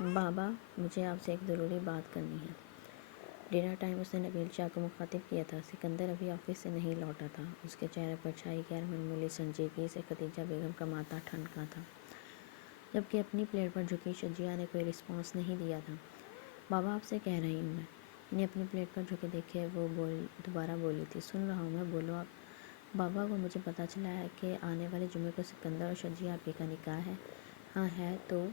بابا، مجھے آپ سے ایک ضروری بات کرنی ہے۔ ڈنر ٹائم اس نے نبیل شاہ کو مخاطب کیا تھا۔ سکندر ابھی آفس سے نہیں لوٹا تھا۔ اس کے چہرے پر چھائی غیر معمولی سنجیدگی سے خدیجہ بیگم کا ماتھا ٹھنکا تھا، جبکہ اپنی پلیٹ پر جھکی شجیہ نے کوئی رسپانس نہیں دیا تھا۔ بابا، آپ سے کہہ رہی ہوں میں۔ انہیں اپنی پلیٹ پر جھکے دیکھے وہ دوبارہ بولی تھی، سن رہا ہوں میں، بولو آپ۔ بابا، وہ مجھے پتہ چلا ہے کہ آنے والے جمعے کو سکندر اور شجیہ آپی کا نکاح ہے۔ ہاں ہے تو؟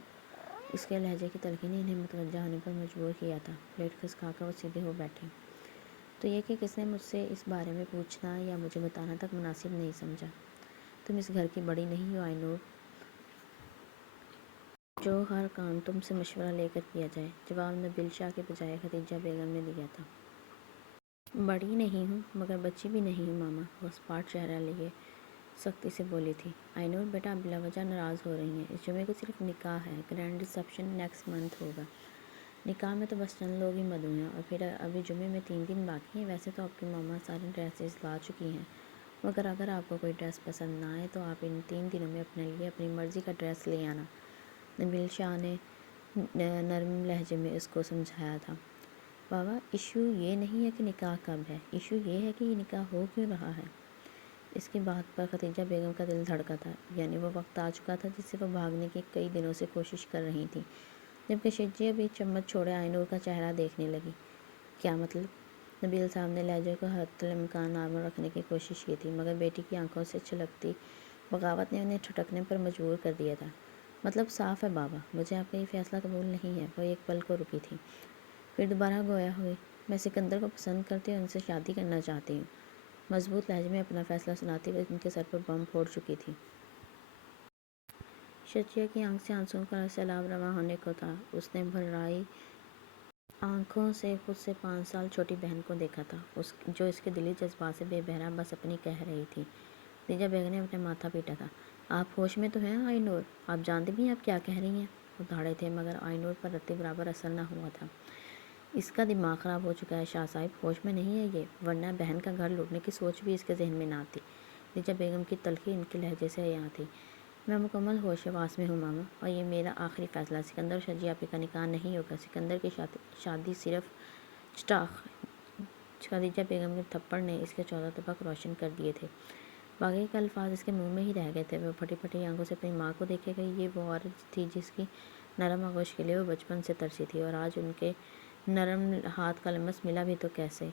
اس کے لہجے کی تلخی نے انہیں متوجہ ہونے پر مجبور کیا تھا۔ پلیٹ کھسکا کر وہ سیدھے ہو بیٹھے۔ تو یہ کہ کس نے مجھ سے اس بارے میں پوچھنا یا مجھے بتانا تک مناسب نہیں سمجھا۔ تم اس گھر کی بڑی نہیں ہو آئی نور، جو ہر کام تم سے مشورہ لے کر کیا جائے۔ جواب نبیل شاہ کے بجائے خدیجہ بیگم نے دیا تھا۔ بڑی نہیں ہوں مگر بچی بھی نہیں ہوں ماما، وہ اسپاٹ چہرہ لیے سختی سے بولی تھی۔ آئی نور بیٹا، آپ بلا وجہ ناراض ہو رہی ہیں۔ اس جمعے کو صرف نکاح ہے، گرینڈ ریسیپشن نیکسٹ منتھ ہوگا۔ نکاح میں تو بس چند لوگ ہی مدعو ہیں، اور پھر ابھی جمعے میں 3 دن باقی ہیں۔ ویسے تو آپ کی ماما ساری ڈریسز لا چکی ہیں، مگر اگر آپ کو کوئی ڈریس پسند نہ آئے تو آپ ان 3 دنوں میں اپنے لیے اپنی مرضی کا ڈریس لے آنا۔ نبیل شاہ نے نرم لہجے میں اس کو سمجھایا تھا۔ بابا، ایشو یہ نہیں ہے کہ نکاح کب ہے، ایشو یہ ہے کہ یہ نکاح ہو کیوں رہا ہے۔ اس کی بات پر خدیجہ بیگم کا دل دھڑکا تھا، یعنی وہ وقت آ چکا تھا جس سے وہ بھاگنے کی کئی دنوں سے کوشش کر رہی تھیں۔ جبکہ شجیہ بھی چمچ چھوڑے آئی نور کا چہرہ دیکھنے لگی۔ کیا مطلب؟ نبیل صاحب نے لہجے کو حد الامکان نارمل رکھنے کی کوشش کی تھی، مگر بیٹی کی آنکھوں سے چھلکتی بغاوت نے انہیں ٹھٹکنے پر مجبور کر دیا تھا۔ مطلب صاف ہے بابا، مجھے آپ کا یہ فیصلہ قبول نہیں ہے۔ وہ ایک پل کو رکی تھی، پھر دوبارہ گویا ہوئی۔ میں سکندر کو پسند کرتی اور ان سے شادی کرنا چاہتی ہوں، مضبوط لہجے میں اپنا فیصلہ سناتی ہوئے ان کے سر پر بم پھوڑ چکی تھی۔ شجیہ کی آنکھ سے آنسوؤں کا سیلاب رواں ہونے کو تھا۔ اس نے بھرائی آنکھوں سے خود سے 5 سال چھوٹی بہن کو دیکھا تھا، جو اس کے دلی جذبات سے بے بہرا بس اپنی کہہ رہی تھی۔ خدیجہ بیگم نے اپنا ماتھا پیٹا تھا۔ آپ ہوش میں تو ہیں آئی نور؟ آپ جانتی بھی ہیں آپ کیا کہہ رہی ہیں؟ وہ دھاڑے تھے، مگر آئی نور پر رتی برابر اثر نہ ہوا تھا۔ اس کا دماغ خراب ہو چکا ہے شاہ صاحب، ہوش میں نہیں ہے یہ، ورنہ بہن کا گھر لوٹنے کی سوچ بھی اس کے ذہن میں نہ آتی۔ خدیجہ بیگم کی تلخی ان کے لہجے سے یہاں تھی۔ میں مکمل ہوش حواس میں ہوں ماما، اور یہ میرا آخری فیصلہ، سکندر اور شجیہ آپی کا نکاح نہیں ہوگا۔ سکندر کی شادی صرف چٹاخ۔ خدیجہ بیگم کے تھپڑ نے اس کے 14 طبق روشن کر دیے تھے، باقی کے الفاظ اس کے منہ میں ہی رہ گئے تھے۔ وہ پھٹی پھٹی آنکھوں سے اپنی ماں کو دیکھے گئی۔ یہ وہ عورت تھی جس کی نرم آغوش کے لیے وہ بچپن سے ترسی تھی، اور آج ان کے نرم ہاتھ کا لمس ملا بھی تو کیسے؟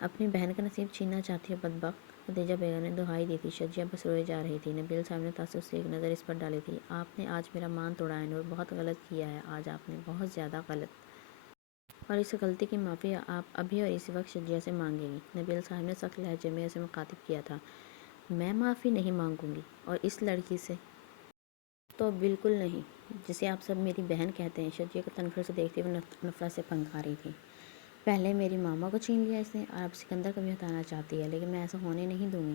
اپنی بہن کا نصیب چھیننا چاہتی ہو بدبخت، خدیجہ بیگم نے دہائی دی تھی۔ شجیہ بس روئے جا رہی تھی۔ نبیل صاحب نے تعصب سے ایک نظر اس پر ڈالی تھی۔ آپ نے آج میرا مان توڑا ہے نور، بہت غلط کیا ہے آج آپ نے، بہت زیادہ غلط، اور اس غلطی کی معافی آپ ابھی اور اسی وقت شجیہ سے مانگیں گی۔ نبیل صاحب نے سخت لہجے میں اسے مخاطب کیا تھا۔ میں معافی نہیں مانگوں گی، اور اس لڑکی سے تو بالکل نہیں، جسے آپ سب میری بہن کہتے ہیں۔ شجیہ کو تنفر سے دیکھتی ہوئے نفرت سے پھنکا رہی تھی۔ پہلے میری ماما کو چھین لیا اس نے، اور اب سکندر کو بھی ہٹانا چاہتی ہے، لیکن میں ایسا ہونے نہیں دوں گی۔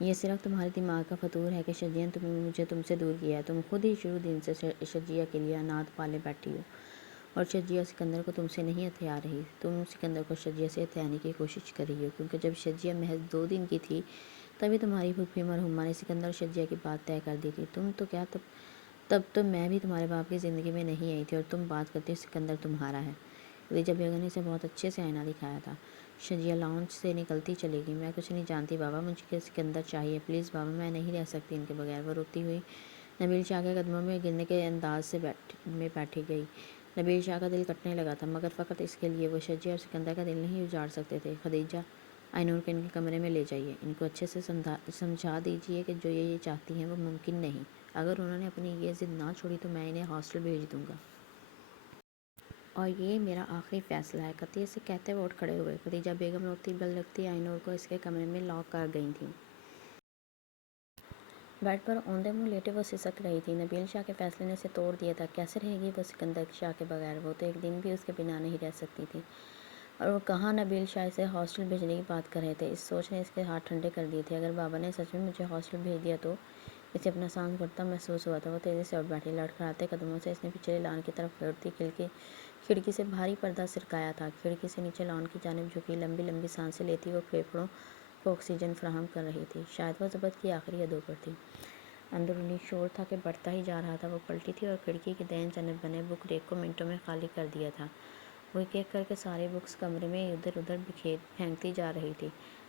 یہ صرف تمہارے دماغ کا فطور ہے کہ شجیہ نے مجھے تم سے دور کیا ہے۔ تم خود ہی شروع دن سے شجیہ کے لیے اناد پالے بیٹھی ہو، اور شجیہ سکندر کو تم سے نہیں ہتھیا رہی، تم سکندر کو شجیہ سے ہتھیانے کی کوشش کر رہی ہو، کیونکہ جب شجیہ محض 2 دن کی تھی تبھی تمہاری پھوپھی مرحومہ نے سکندر اور شجیہ کی بات طے کر دی تھی۔ تم تو کیا، تب تو میں بھی تمہارے باپ کی زندگی میں نہیں آئی تھی، اور تم بات کرتی ہو سکندر تمہارا ہے۔ خدیجہ بیگم نے اسے بہت اچھے سے آئینہ دکھایا تھا۔ شجیہ لاؤنج سے نکلتی چلی گئی۔ میں کچھ نہیں جانتی بابا، مجھے سکندر چاہیے، پلیز بابا، میں نہیں رہ سکتی ان کے بغیر۔ وہ روتی ہوئی نبیل شاہ کے قدموں میں گرنے کے انداز سے بیٹھی گئی۔ نبیل شاہ کا دل کٹنے لگا تھا، مگر فقط اس کے لیے وہ شجیہ اور سکندر کا دل نہیں اجاڑ سکتے تھے۔ خدیجہ، آئی نور کو ان کے کمرے میں لے جائیے، ان کو اچھے سے سمجھا دیجیے کہ جو یہ چاہتی ہیں وہ ممکن نہیں۔ اگر انہوں نے اپنی یہ ضد نہ چھوڑی تو میں انہیں ہاسٹل بھیج دوں گا، اور یہ میرا آخری فیصلہ ہے۔ قطعیت سے کہتے وہ اٹھ کھڑے ہوئے۔ خدیجہ بیگم روتی بلکتی آئی نور کو اس کے کمرے میں لاک کر گئی تھیں۔ بیڈ پر اوندے منہ لیٹے وہ سسک رہی تھی۔ نبیل شاہ کے فیصلے نے اسے توڑ دیا تھا۔ کیسے رہے گی وہ سکندر شاہ کے بغیر؟ وہ تو ایک دن بھی اس کے بنا نہیں رہ سکتی تھی، اور وہ کہاں نبیل شاہ اسے ہاسٹل بھیجنے کی بات کر رہے تھے۔ اس سوچ نے اس کے ہاتھ ٹھنڈے کر دیے تھے۔ اگر بابا نے سچ میں مجھے ہاسٹل بھیج دیا تو؟ اسے اپنا سانس گھٹتا محسوس ہوا تھا۔ وہ تیزی سے اٹھ بیٹھی۔ لڑکھڑاتے قدموں سے اس نے پچھلے لان کی طرف لوٹتی کھڑکی سے بھاری پردہ سرکایا تھا۔ کھڑکی سے نیچے لان کی جانب جھکی لمبی لمبی سانسیں لیتی وہ پھیپھڑوں کو آکسیجن فراہم کر رہی تھی۔ شاید وہ ضبط کی آخری حدوں پر تھی۔ اندرونی شور تھا کہ بڑھتا ہی جا رہا تھا۔ وہ پلٹی تھی اور کھڑکی کی دین جانب بنے بک ریک کو منٹوں میں خالی کر دیا تھا۔ وہ ایک ایک کر کے ساری بکس کمرے میں ادھر ادھر پھینکتی جا رہی تھی،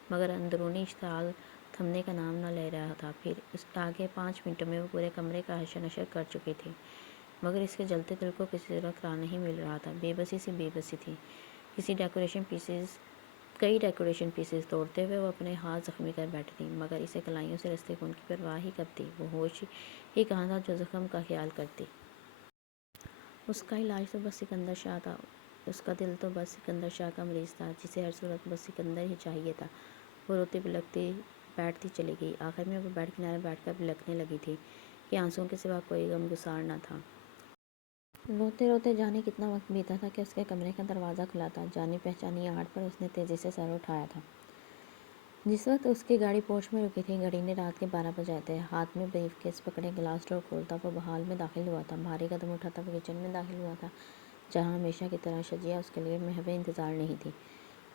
مگر اندرونی اشتعال تھمنے کا نام نہ لے رہا تھا۔ پھر اس آگے 5 منٹوں میں وہ پورے کمرے کا حشر نشر کر چکی تھی، مگر اس کے جلتے دل کو کسی طرح قرار نہیں مل رہا تھا۔ بے بسی سی بے بسی تھی۔ کئی ڈیکوریشن پیسز توڑتے ہوئے وہ اپنے ہاتھ زخمی کر بیٹھی تھی، مگر اسے کلائیوں سے رستے خون کی پرواہ ہی کب تھی۔ وہ ہوش ہی کہاں تھا جو زخم کا خیال کرتی۔ اس کا علاج تو بس سکندر شاہ تھا، اس کا دل تو بس سکندر شاہ کا مریض تھا، جسے ہر صورت بس سکندر ہی چاہیے تھا۔ وہ روتی بلکتی بیٹھتی چلی گئی۔ آخر میں وہ بیڈ کنارے بیٹھ کر بلکنے لگی تھی کہ آنسوؤں کے سوا کوئی غم گسار نہ تھا۔ روتے روتے جانے کتنا وقت بیتا تھا کہ اس کے کمرے کا دروازہ کھلا تھا۔ جانی پہچانی آہٹ پر اس نے تیزی سے سر اٹھایا تھا۔ جس وقت اس کی گاڑی پورچ میں رکی تھی، گھڑی نے رات کے 12 بجائے تھے۔ ہاتھ میں بریف کیس پکڑے گلاس ڈور کھولتا وہ ہال میں داخل ہوا تھا۔ بھاری قدم اٹھاتا وہ کچن میں داخل ہوا تھا، جہاں ہمیشہ کی طرح شجیہ اس کے لیے محو انتظار نہیں تھی۔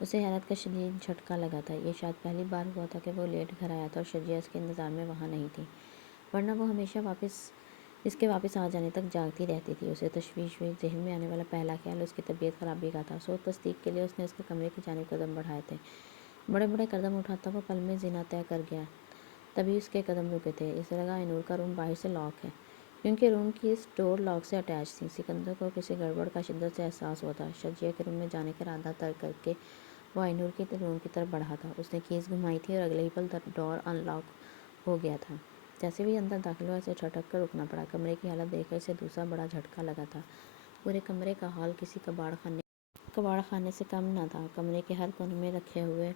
اسے حیرت کا شدید جھٹکا لگا تھا۔ یہ شاید پہلی بار ہوا تھا کہ وہ لیٹ گھر آیا تھا اور شجیہ اس کے انتظار میں وہاں نہیں تھی، ورنہ وہ ہمیشہ اس کے واپس آ جانے تک جاگتی رہتی تھی۔ اسے تشویش ہوئی۔ ذہن میں آنے والا پہلا خیال اس کی طبیعت خرابی کا تھا۔ سو تصدیق کے لیے اس نے اس کے کمرے کی جانب قدم بڑھائے تھے۔ بڑے بڑے قدم اٹھاتا وہ پل میں زنا طے کر گیا۔ تبھی اس کے قدم رکے تھے۔ اسے لگا اینور کا روم باہر سے لاک ہے، کیونکہ روم کی اس ڈور لاک سے اٹیچ تھی۔ سکندر کو کسی گڑبڑ کا شدت سے احساس ہوا تھا۔ شجیہ کے روم میں جانے کا ارادہ ترک کر کے وہ اینور کے روم کی طرف بڑھا تھا۔ اس نے کیز گھمائی تھی اور اگلے ہی پل ڈور ان لاک ہو گیا تھا۔ جیسے بھی اندر داخل ہوا، اسے ٹھٹک کر رکنا پڑا۔ کمرے کی حالت دیکھ کر اسے دوسرا بڑا جھٹکا لگا تھا۔ پورے کمرے کا حال کسی کباڑ خانے سے کم نہ تھا۔ کمرے کے ہر کونے میں رکھے ہوئے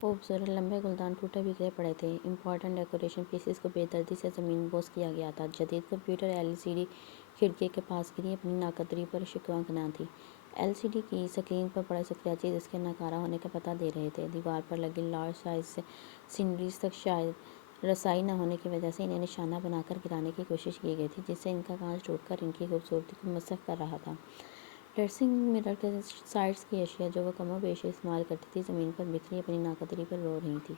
خوبصورت لمبے گلدان ٹوٹے بکھرے پڑے تھے۔ امپورٹنٹ ڈیکوریشن پیسز کو بے دردی سے زمین بوس کیا گیا تھا۔ جدید کمپیوٹر LCD کھڑکی کے پاس گری اپنی ناقدری پر شکوہ کناں تھی۔ LCD کی اسکرین پر پڑے اسکریچز اس کے ناکارہ ہونے کا پتہ دے رہے تھے۔ دیوار پر لگی لارج سائز سینریز تک شاید رسائی نہ ہونے کی وجہ سے انہیں نشانہ بنا کر گرانے کی کوشش کی گئی تھی، جس سے ان کا کانچ ٹوٹ کر ان کی خوبصورتی کو مسخ کر رہا تھا۔ ڈریسنگ مرر کے سائڈز کی اشیاء جو وہ کم و بیش استعمال کرتی تھی، زمین پر بکھری اپنی ناقدری پر رو رہی تھیں۔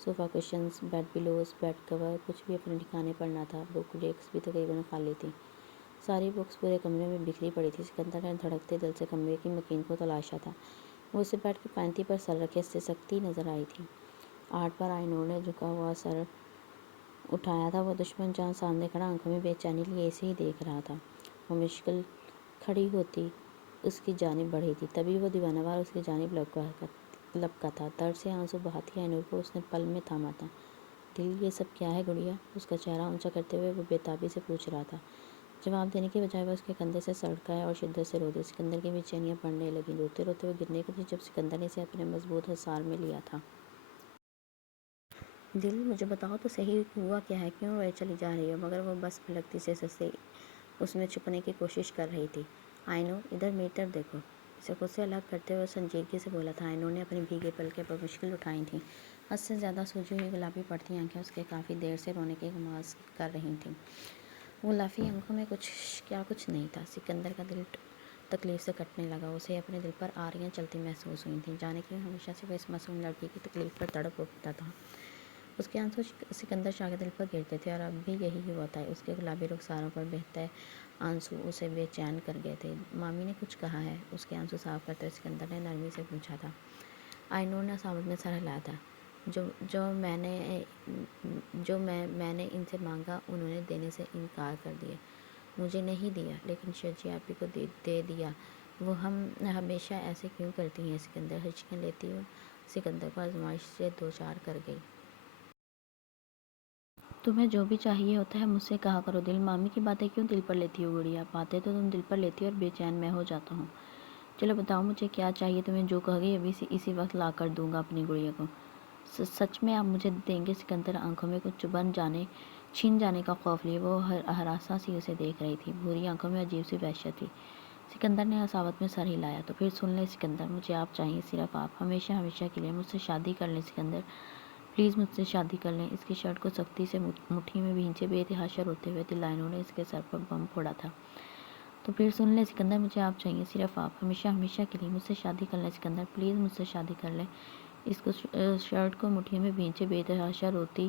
صوفہ کشنز، بیڈ پلوز، بیڈ کور، کچھ بھی اپنے ٹھکانے پر نہ تھا۔ بک ریکس بھی تقریباً خالی تھیں۔ ساری بکس پورے کمرے میں بکھری پڑی تھی۔ سکندر نے دھڑکتے دل سے کمرے کی مکین کو تلاشا تھا۔ وہ اسے بیڈ کی پائنتی پر سر رکھے سے سکتی نظر آئی تھی۔ آہٹ پر آئینور نے جھکا ہوا سر اٹھایا تھا۔ وہ دشمن جہاں سامنے کھڑا آنکھوں میں بے چینی لیے اسے ہی دیکھ رہا تھا۔ وہ مشکل کھڑی ہوتی اس کی جانب بڑھی تھی، تبھی وہ دیوانہ وار اس کی جانب لپکا تھا۔ درد سے آنسو بہاتی اینور کو اس نے پل میں تھاما تھا۔ دل، یہ سب کیا ہے گڑیا؟ اس کا چہرہ اونچا کرتے ہوئے وہ بے تابی سے پوچھ رہا تھا۔ جواب دینے کے بجائے وہ اس کے کندھے سے سڑک گیا اور شدت سے رو دی۔ سکندر کی بے چینیاں بڑھنے لگیں۔ روتے روتے وہ گرنے کو تھی جب سکندر نے اسے اپنے مضبوط حصار میں لیا تھا۔ دل، مجھے بتاؤ تو صحیح، ہوا کیا ہے؟ کیوں روئے چلی جا رہی ہو؟ مگر وہ بس بھلکتی سے سستے اس میں چھپنے کی کوشش کر رہی تھی۔ آئینور، ادھر میری طرف دیکھو۔ اسے خود سے الگ کرتے ہوئے سنجیدگی سے بولا تھا۔ آئینور نے اپنی بھیگے پلکیں بمشکل اٹھائی تھیں۔ حد سے زیادہ سوجی ہوئی گلابی پڑتی آنکھیں اس کے کافی دیر سے رونے کی غماز کر رہی تھیں۔ غلافی آنکھوں میں کچھ نہیں تھا۔ سکندر کا دل تکلیف سے کٹنے لگا۔ اسے اپنے دل پر آریاں چلتی محسوس ہوئی تھیں۔ جانے کیوں ہمیشہ سے وہ اس معصوم لڑکی کی تکلیف پر تڑپ اٹھتا تھا۔ اس کے آنسو سکندر شاہ کے دل پر گرتے تھے، اور اب بھی یہی ہوا تھا۔ اس کے گلابی رخساروں پر بہتے آنسو اسے بے چین کر گئے تھے۔ مامی نے کچھ کہا ہے؟ اس کے آنسو صاف کرتے ہوئے سکندر نے نرمی سے پوچھا تھا۔ آئینور نے ساوت میں سر ہلایا تھا۔ جو میں نے ان سے مانگا، انہوں نے دینے سے انکار کر دیا۔ مجھے نہیں دیا، لیکن شجیہ آپی کو دے دیا۔ وہ ہمیشہ ایسے کیوں کرتی ہیں؟ سکندر ہچکیاں لیتی وہ سکندر کو آزمائش سے دوچار کر گئی۔ تمہیں جو بھی چاہیے ہوتا ہے مجھ سے کہا کرو دل، مامی کی باتیں کیوں دل پر لیتی ہو گڑیا؟ باتیں تو تم دل پر لیتی ہو اور بے چین میں ہو جاتا ہوں۔ چلو بتاؤ مجھے کیا چاہیے تمہیں؟ جو کہو گی ابھی اسی وقت لا کر دوں گا اپنی گڑیا کو۔ سچ میں آپ مجھے دیں گے؟ سکندر آنکھوں میں کچھ چھن جانے کا خوف لیے وہ ہراساں سی اسے دیکھ رہی تھی۔ بھوری آنکھوں میں عجیب سی وحشت تھی۔ سکندر نے اساوت میں سر ہلایا۔ تو پھر سن لیں سکندر، مجھے آپ چاہیے، صرف آپ، ہمیشہ ہمیشہ کے لیے۔ مجھ سے شادی کر لیں سکندر، پلیز مجھ سے شادی کر لیں۔ اس کی شرٹ کو سختی سے مٹھی میں بھینچے بے تحاشا روتے ہوئے دل آئینور نے اس کے سر پر بم پھوڑا تھا۔ تو پھر سن لیں سکندر، مجھے آپ چاہیے، صرف آپ، ہمیشہ ہمیشہ کے لیے۔ مجھ سے شادی کر لیں سکندر، پلیز مجھ سے شادی کر لیں۔ اس کو شرٹ کو مٹھیوں میں بھینچے بے تحاشا روتی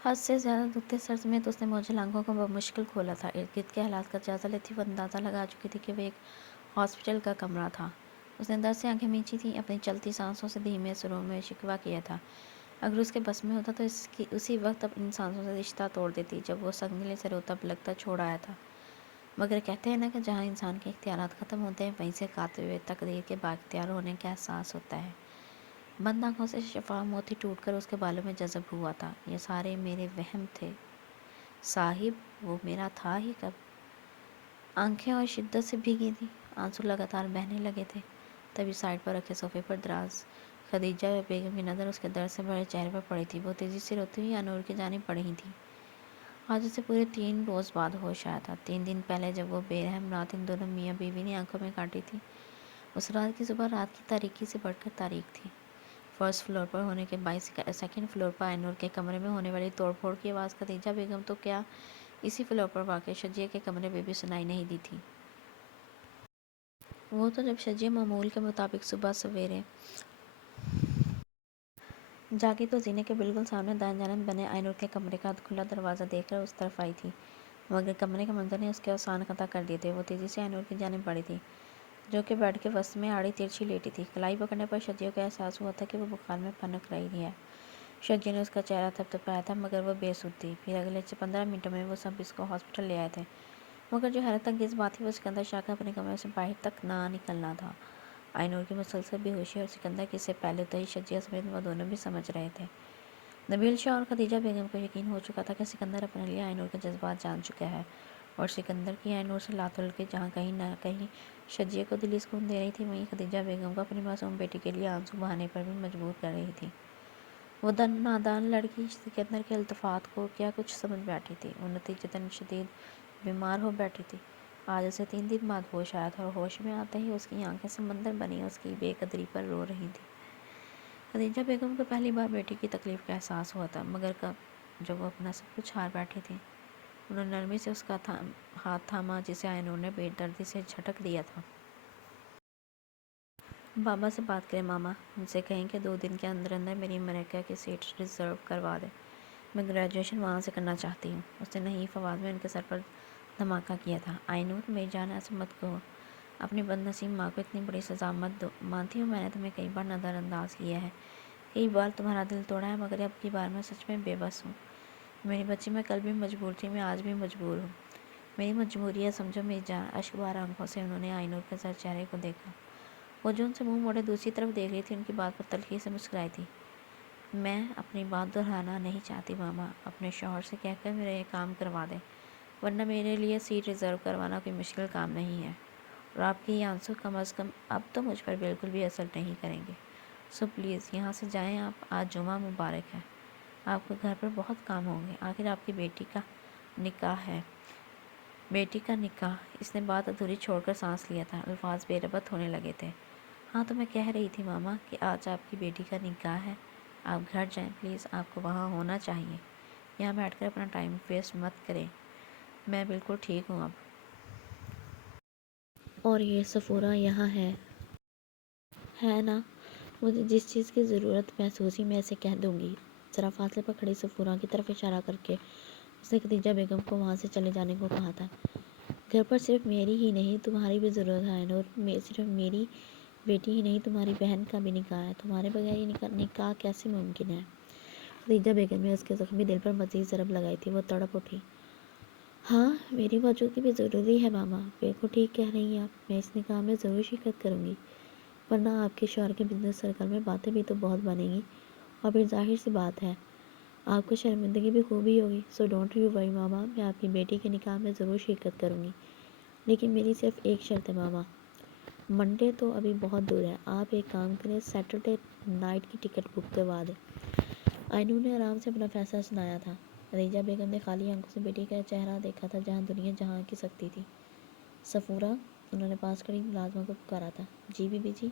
حد سے زیادہ دکھتے سر سمیت اس نے موجل آنکھوں کو بمشکل کھولا تھا۔ ارد گرد کے حالات کا جائزہ لیتی وہ اندازہ لگا چکی تھی کہ وہ ایک ہاسپٹل کا کمرہ تھا۔ اس نے درد سے آنکھیں میچی تھیں، اپنی چلتی سانسوں سے دھیمے سروں میں شکوہ کیا تھا۔ اگر اس کے بس میں ہوتا تو اسی وقت ان سانسوں سے رشتہ توڑ دیتی جب وہ سنگدلی سے روتا بلکتا چھوڑ آیا تھا۔ مگر کہتے ہیں نا کہ جہاں انسان کے اختیارات ختم ہوتے ہیں وہیں سے کاتے ہوئے تقدیر کے بااختیار ہونے کا احساس ہوتا ہے۔ بند آنکھوں سے شفاف موتی ٹوٹ کر اس کے بالوں میں جذب ہوا تھا۔ یہ سارے میرے وہم تھے صاحب، وہ میرا تھا ہی کب؟ آنکھیں اور شدت سے بھیگی تھیں، آنسو لگاتار بہنے لگے تھے۔ تبھی سائڈ پر رکھے صوفے پر دراز خدیجہ بیگم کی نظر اس کے درد سے بھرے چہرے پر پڑی تھی۔ وہ تیزی سے روتی ہوئی انور کی جانب بڑھی تھی۔ آج اسے پورے 3 روز بعد ہوش آیا تھا۔ 3 دن پہلے جب وہ بے رحم رات ان دونوں میاں بیوی نے آنکھوں میں کاٹی تھی، اس رات کی صبح رات کی تاریکی سے بڑھ کر تاریک تھی۔ فرسٹ فلور پر ہونے کے باعث سیکنڈ فلور پر آئنور کے کمرے میں ہونے والی توڑ پھوڑ کی آواز خدیجہ بیگم تو کیا اسی فلور پر واقع شجیع کے کمرے میں بھی سنائی نہیں دی تھی۔ وہ تو جب شجیع معمول کے مطابق صبح سویرے جاگی تو زینے کے بالکل سامنے دائیں جانب بنے آئنور کے کمرے کا کھلا دروازہ دیکھ کر اس طرف آئی تھی، مگر کمرے کے منظر نے اس کے اوسان قطع کر دیے تھے۔ وہ تیزی سے آئنور کی جانب بڑھی تھی، جو کہ بیڈ کے وسط میں آڑی ترچھی لیٹی تھی۔ کلائی پکڑنے پر شجیع کو احساس ہوا تھا کہ وہ بخار میں پھنک رہی ہے۔ شجیع نے اس کا چہرہ تھپتھپایا تھا، مگر وہ بے سود تھی۔ پھر اگلے 15 منٹوں میں وہ سب اس کو ہاسپٹل لے آئے تھے، مگر جو حیرت انگیز بات تھی وہ سکندر شاہ کا اپنے کمرے سے باہر تک نہ نکلنا تھا۔ آئنور کی مسلسل بے ہوشی اور سکندر کی اس سے پہلے تو ہی شجیع سمیت وہ دونوں بھی سمجھ رہے تھے۔ نبیل شاہ اور خدیجہ بیگم کو یقین ہو چکا تھا کہ سکندر اپنے لیے آئنور کے جذبات جان چکا ہے، اور سکندر کی آئنور سے لاتعلقی جہاں کہیں نہ کہیں شجیع کو دلی سکون دے رہی تھی، وہیں خدیجہ بیگم کو اپنی معصوم بیٹی کے لیے آنسو بہانے پر بھی مجبور کر رہی تھی۔ وہ نادان لڑکی سکندر کے التفات کو کیا کچھ سمجھ بیٹھی تھی۔ وہ نتیجتاً شدید بیمار ہو بیٹھی تھی۔ آج اسے 3 دن بعد ہوش آیا تھا، اور ہوش میں آتے ہی اس کی آنکھیں سمندر بنی اس کی بے قدری پر رو رہی تھیں۔ خدیجہ بیگم کو پہلی بار بیٹی کی تکلیف کا احساس ہوا تھا، مگر کب؟ جب وہ اپنا سب کچھ ہار بیٹھی تھی۔ انہوں نے نرمی سے اس کا ہاتھ تھاما جسے آئنور نے بے دردی سے جھٹک دیا تھا۔ بابا سے بات کریں ماما، ان سے کہیں کہ 2 دن کے اندر اندر میری امریکہ کی سیٹ ریزرو کروا دیں، میں گریجویشن وہاں سے کرنا چاہتی ہوں۔ اس نے نحیف آواز میں ان کے سر پر دھماکہ کیا تھا۔ آئنور میری جان، ایسے مت کہو، اپنی بد نصیب ماں کو اتنی بڑی سزا مت دو۔ مانتی ہوں میں نے تمہیں کئی بار نظر انداز کیا ہے، کئی بار تمہارا دل توڑا ہے، مگر اب کی بار میں سچ میں بے بس ہوں۔ میری بچی، میں کل بھی مجبور تھی، میں آج بھی مجبور ہوں۔ میری مجبوری ہے، سمجھو میری جان۔ اشک بار آنکھوں سے انہوں نے آئنور کے زرد چہرے کو دیکھا۔ وہ جو ان سے منہ موڑے دوسری طرف دیکھ رہی تھی، ان کی بات پر تلخی سے مسکرائی تھی۔ میں اپنی بات دہرانا نہیں چاہتی ماما، اپنے شوہر سے کہہ کر میرا یہ کام کروا دیں، ورنہ میرے لیے سیٹ ریزرو کروانا کوئی مشکل کام نہیں ہے، اور آپ کے یہ آنسو کم از کم اب تو مجھ پر بالکل بھی اثر نہیں کریں گے۔ سو پلیز یہاں سے جائیں آپ، آج جمعہ مبارک ہے، آپ کو گھر پر بہت کام ہوں گے، آخر آپ کی بیٹی کا نکاح ہے۔ بیٹی کا نکاح؟ اس نے بات ادھوری چھوڑ کر سانس لیا تھا، الفاظ بے ربط ہونے لگے تھے۔ ہاں تو میں کہہ رہی تھی ماما کہ آج آپ کی بیٹی کا نکاح ہے، آپ گھر جائیں پلیز، آپ کو وہاں ہونا چاہیے، یہاں بیٹھ کر اپنا ٹائم ویسٹ مت کریں، میں بالکل ٹھیک ہوں اب۔ اور یہ صفورہ یہاں ہے نا؟ مجھے جس چیز کی ضرورت محسوس ہوئی میں اسے کہہ دوں گی۔ ذرا فاصلے پر کھڑی صفورہ کی طرف اشارہ کر کے اس نے خدیجہ بیگم کو وہاں سے چلے جانے کو کہا تھا۔ گھر پر صرف میری ہی نہیں تمہاری بھی ضرورت ہے آئنور، صرف میری بیٹی ہی نہیں تمہاری بہن کا بھی نکاح ہے، تمہارے بغیر یہ نکاح کیسے ممکن ہے؟ خدیجہ بیگم نے اس کے زخمی دل پر مزید ضرب لگائی تھی۔ وہ تڑپ اٹھی۔ ہاں میری موجودگی بھی ضروری ہے ماما، بالکل ٹھیک کہہ رہی ہیں آپ، میں اس نکاح میں ضرور شرکت کروں گی، ورنہ آپ کے شوہر کے بزنس سرکل میں باتیں بھی تو بہت بنیں گی، اور پھر ظاہر سی بات ہے آپ کو شرمندگی بھی خوب ہی ہوگی۔ سو ڈونٹ یو وری ماما، میں آپ کی بیٹی کے نکاح میں ضرور شرکت کروں گی، لیکن میری صرف ایک شرط ہے ماما۔ منڈے تو ابھی بہت دور ہے، آپ ایک کام کریں، سیٹرڈے نائٹ کی ٹکٹ بک کروا دیں۔ آئنور نے آرام سے اپنا فیصلہ سنایا تھا۔ خدیجہ بیگم نے خالی آنکھوں سے بیٹی کا چہرہ دیکھا تھا جہاں دنیا جہاں کی سکتی تھی۔ صفورہ، انہوں نے پاس کھڑی ملازمہ کو پکارا تھا۔ جی بی بی جی؟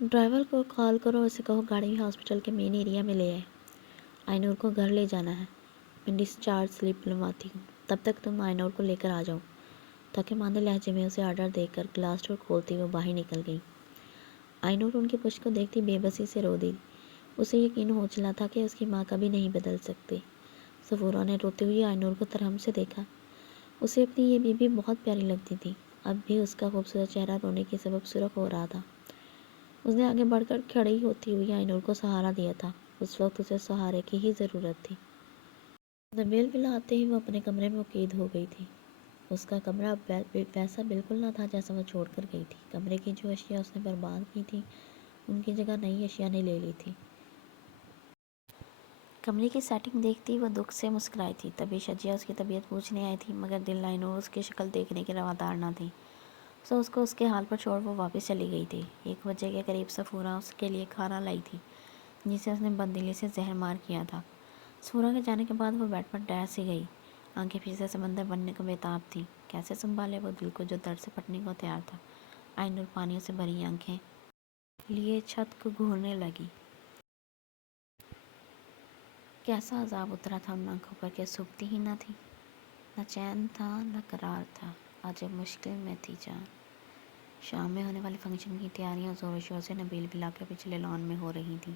ڈرائیور کو کال کرو، اسے کہو گاڑی ہاسپٹل کے مین ایریا میں لے آئے، آئنور کو گھر لے جانا ہے، میں ڈسچارج سلپ بنواتی ہوں، تب تک تم آئنور کو لے کر آ جاؤ۔ تاکہ ماندے لہجے میں اسے آرڈر دے کر گلاس ڈور کھولتی وہ باہر نکل گئی۔ آئنور ان کی پشت کو دیکھتی بے بسی سے رو دی۔ اسے یقین ہو چلا تھا کہ اس کی ماں کبھی نہیں بدل سکتی۔ صفورہ نے روتے ہوئے آئینور کو ترہم سے دیکھا۔ اسے اپنی یہ بیوی بہت پیاری لگتی تھی، اب بھی اس کا خوبصورت چہرہ رونے کے سبب سرخ ہو رہا تھا۔ اس نے آگے بڑھ کر کھڑی ہوتی ہوئی آئینور کو سہارا دیا تھا۔ اس وقت اسے سہارے کی ہی ضرورت تھی۔ نبیل ولا آتے ہی وہ اپنے کمرے میں قید ہو گئی تھی۔ اس کا کمرہ ویسا بالکل نہ تھا جیسا وہ چھوڑ کر گئی تھی۔ کمرے کی جو اشیاء اس نے برباد کی تھی ان کی جگہ نئی اشیاء نے لے لی تھی۔ کمرے کی سیٹنگ دیکھتی وہ دکھ سے مسکرائی تھی۔ تبھی شجیہ اس کی طبیعت پوچھنے آئی تھی، مگر دل آئینور اس کی شکل دیکھنے کے روادار نہ تھی، سو اس کو اس کے حال پر چھوڑ وہ واپس چلی گئی تھی۔ 1 بجے کے قریب صفورہ اس کے لیے کھانا لائی تھی جسے اس نے بددلی سے زہر مار کیا تھا۔ صفورہ کے جانے کے بعد وہ بیڈ پر ڈیر سی گئی، آنکھیں پھر سے سمندر بننے کو بےتاب تھیں۔ کیسے سنبھالے وہ دل کو جو درد سے پھٹنے کو تیار تھا؟ آئینور پانیوں سے بھری آنکھیں لیے چھت کو گھورنے لگی۔ کیسا عذاب اترا تھا ان آنکھوں پر کہ سوکھتی ہی نہ تھی۔ نہ چین تھا نہ قرار تھا، عجب مشکل میں تھی جان۔ شام میں ہونے والے فنکشن کی تیاریاں زور و شور سے نبیل ولا کے پچھلے لان میں ہو رہی تھیں۔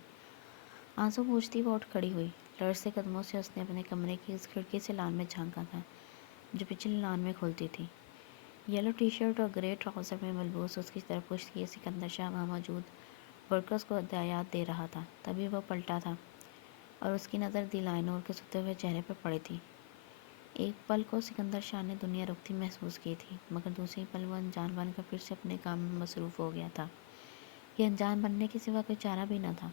آنسو پوچھتی وہ اٹھ کھڑی ہوئی۔ لرزتے قدموں سے اس نے اپنے کمرے کی اس کھڑکی سے لان میں جھانکا تھا جو پچھلے لان میں کھلتی تھی۔ یلو ٹی شرٹ اور گرے ٹراؤزر میں ملبوس اس کی طرف پشت کیے سکندر شاہ وہاں موجود ورکرز کو ہدایات دے رہا تھا۔ تبھی وہ پلٹا تھا اور اس کی نظر دل آئینور کے سوتے ہوئے چہرے پر پڑی تھی۔ ایک پل کو سکندر شاہ نے دنیا رکتی محسوس کی تھی، مگر دوسری پل وہ انجان بن کر پھر سے اپنے کام میں مصروف ہو گیا تھا۔ یہ انجان بننے کے سوا کوئی چارہ بھی نہ تھا،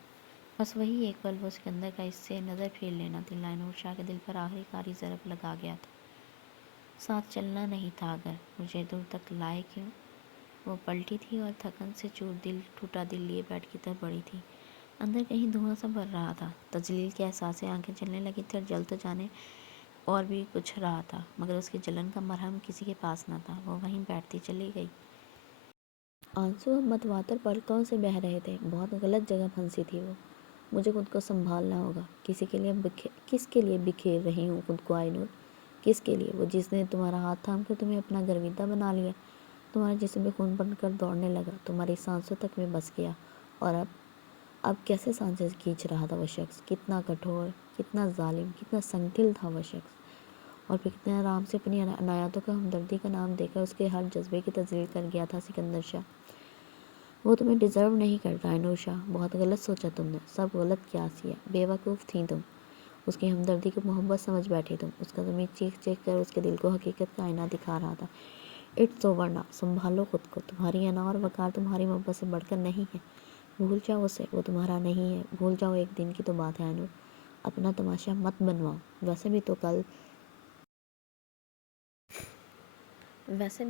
بس وہی ایک پل وہ سکندر کا اس سے نظر پھیر لینا۔ دل آئینور شاہ کے دل پر آخری کاری ضرب لگا گیا تھا۔ ساتھ چلنا نہیں تھا اگر مجھے دور تک لائے کیوں؟ وہ پلٹی تھی اور تھکن سے ٹوٹا دل لیے بیڈ کی طرف بڑھی تھی۔ اندر کہیں دھواں سا بھر رہا تھا، تجلیل کے احساس سے آنکھیں چلنے لگی تھی اور جل تو جانے اور بھی کچھ رہا تھا، مگر اس کی جلن کا مرہم کسی کے پاس نہ تھا۔ وہ وہیں بیٹھتی چلی گئی۔ آنسو اب متواتر پلکوں سے بہہ رہے تھے۔ بہت غلط جگہ پھنسی تھی وہ۔ مجھے خود کو سنبھالنا ہوگا۔ کس کے لیے بکھیر رہی ہوں خود کو آئینور؟ کس کے لیے؟ وہ جس نے تمہارا ہاتھ تھام کر تمہیں اپنا گرویدہ بنا لیا، تمہارے جسم میں خون بن کر دوڑنے لگا، تمہاری سانسوں تک میں بس گیا، اور اب کیسے سانسیں کھینچ رہا تھا وہ شخص؟ کتنا کٹھور، کتنا ظالم، کتنا سنگ دل تھا وہ شخص، اور پھر کتنے آرام سے اپنی عنایاتوں کو ہمدردی کا نام دے کر اس کے ہر جذبے کی تذلیل کر گیا تھا سکندر شاہ۔ وہ تمہیں ڈیزرو نہیں کرتا آئینور شاہ۔ بہت غلط سوچا تم نے، سب غلط قیاس کیا، بے وقوف تھیں تم۔ اس کی ہمدردی کو محبت سمجھ بیٹھی تم۔ اس کا ضمیر چیخ چیخ کر اس کے دل کو حقیقت کا آئینہ دکھا رہا تھا۔ اٹس اوور ناؤ، سنبھالو خود کو۔ تمہاری انا اور وقار تمہاری محبت سے بڑھ کر نہیں ہے۔ بھول جاؤ اسے، وہ تمہارا نہیں ہے۔ بھول جاؤ، ایک دن کی تو بات ہے آئینور۔ اپنا تماشا مت بنواؤ۔ ویسے بھی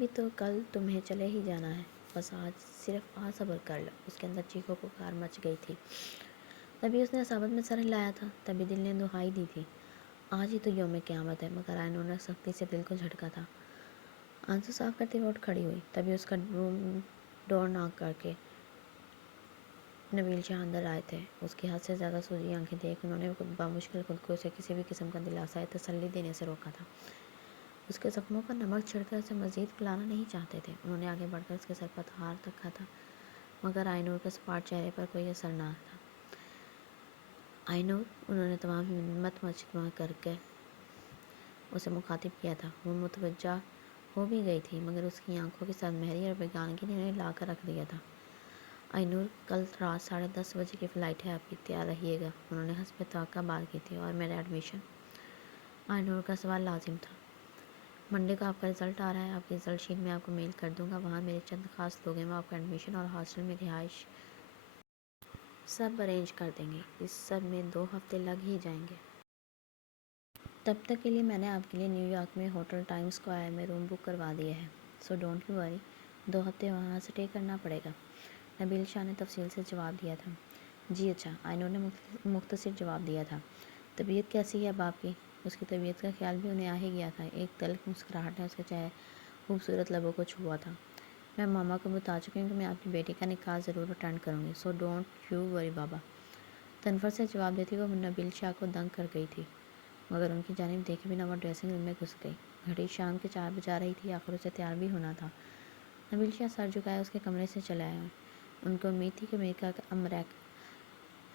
تو کل تمہیں چلے ہی جانا ہے، بس آج صرف آج صبر کر لو۔ اس کے اندر چیخوں پکار مچ گئی تھی۔ تبھی اس نے اصابت میں سر ہلایا تھا، تبھی دل نے دہائی دی تھی، آج ہی تو یوم قیامت ہے، مگر آئینور نے سختی سے دل کو جھٹکا تھا۔ آنسو صاف کرتے ہوئے اٹھ کھڑی ہوئی۔ تبھی اس کا روم ڈور ناک کر کے نبیل شاہ اندر آئے تھے۔ اس کی حد سے زیادہ سوجی آنکھیں دیکھ انہوں نے بامشکل خود کو اسے کسی بھی قسم کا دلاسا یا تسلی دینے سے روکا تھا۔ اس کے زخموں پر نمک چھڑک کر اسے مزید پلانا نہیں چاہتے تھے۔ انہوں نے آگے بڑھ کر اس کے سر پر ہاتھ رکھا تھا، مگر آئینور کے سپاٹ چہرے پر کوئی اثر نہ تھا۔ آئینور، انہوں نے تمام ہمت مجمع کر کے اسے مخاطب کیا تھا۔ وہ متوجہ ہو بھی گئی تھی، مگر اس کی آنکھوں کے ساتھ مہری اور بیگانگی نے انہیں لا کر رکھ دیا تھا۔ آئینور، کل رات 10:30 بجے کی فلائٹ ہے آپ کی، تیار رہیے گا۔ انہوں نے حسب توقع بات کی تھی۔ اور میرا ایڈمیشن؟ آئینور کا سوال لازم تھا۔ منڈے کو آپ کا رزلٹ آ رہا ہے، آپ کی رزلٹ شیٹ میں آپ کو میل کر دوں گا، وہاں میرے چند خاص لوگ ہیں، وہ آپ کا ایڈمیشن اور ہاسٹل میں رہائش سب ارینج کر دیں گے۔ اس سب میں 2 ہفتے لگ ہی جائیں گے۔ تب تک کے لیے میں نے آپ کے لیے نیو یارک میں ہوٹل ٹائم اسکوائر میں روم بک کروا دیا ہے، سو ڈونٹ وری، 2 ہفتے وہاں اسٹے کرنا پڑے گا۔ نبیل شاہ نے تفصیل سے جواب دیا تھا۔ جی اچھا، آئینور نے مختصر جواب دیا تھا۔ طبیعت کیسی ہے اب آپ کی؟ اس کی طبیعت کا خیال بھی انہیں آ ہی گیا تھا۔ ایک تلخ مسکراہٹ نے اس کے خوبصورت لبوں کو چھوا تھا۔ میں ماما کو بتا چکی ہوں کہ میں آپ کی بیٹی کا نکاح ضرور اٹینڈ کروں گی، سو ڈونٹ یو وری بابا۔ تنفر سے جواب دیتی وہ نبیل شاہ کو دنگ کر گئی تھی، مگر ان کی جانب دیکھے بنا وہ ڈریسنگ روم میں گھس گئی۔ گھڑی شام کے 4 بجا رہی تھی، آخر اسے تیار بھی ہونا تھا۔ نبیل شاہ سر جھکائے اس کے کمرے سے چلے آئے۔ ان کو امید تھی کہ